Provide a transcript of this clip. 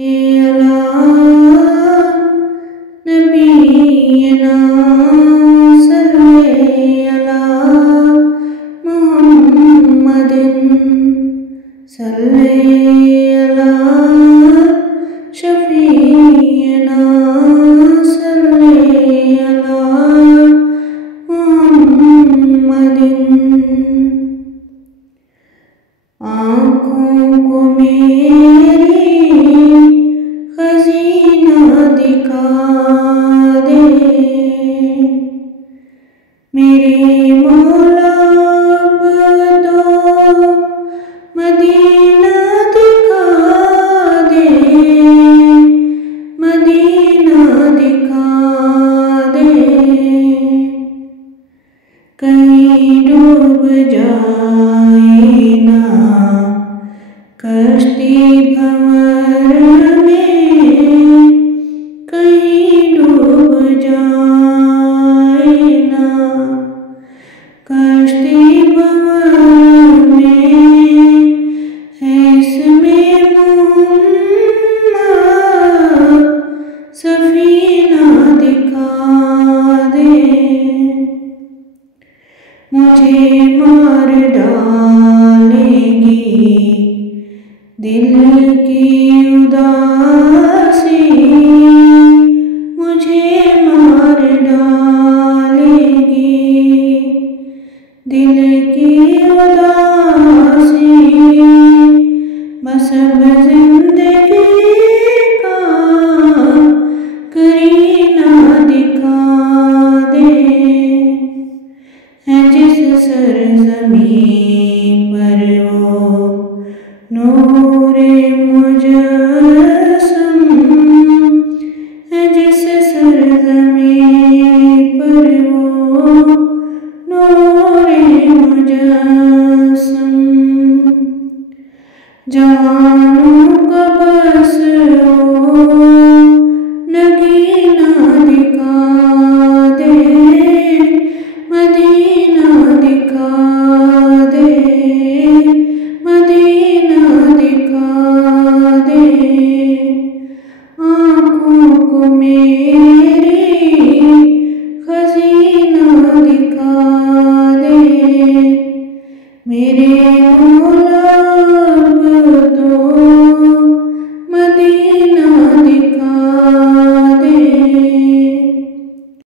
अला नबीना सल्ले अला मुहम्मदिन सल्ले अला शफीना सल्ले अला मुहम्मदिन। आँखों को मेरी खजीना दिखा दे, मेरे मौला अब तो मदीना दिखा दे, मदीना दिखा दे। कहीं डूब जाए ना कश्ती भंवर में, कहीं डूब जाए ना कश्ती भंवर में। है इसमें मोहम्मद सफीना दिखा दे, मुझे मार डालेगी दिल की उदासी, मुझे मार डालेगी दिल की उदासी। बस अब जिंदगी का करीना दिखा दे, है जिस सरज़मीं पर वो नूरे मुजस्सम, है जिस सरज़मीं पर वो नूरे मुजस्सम। जहानों का बस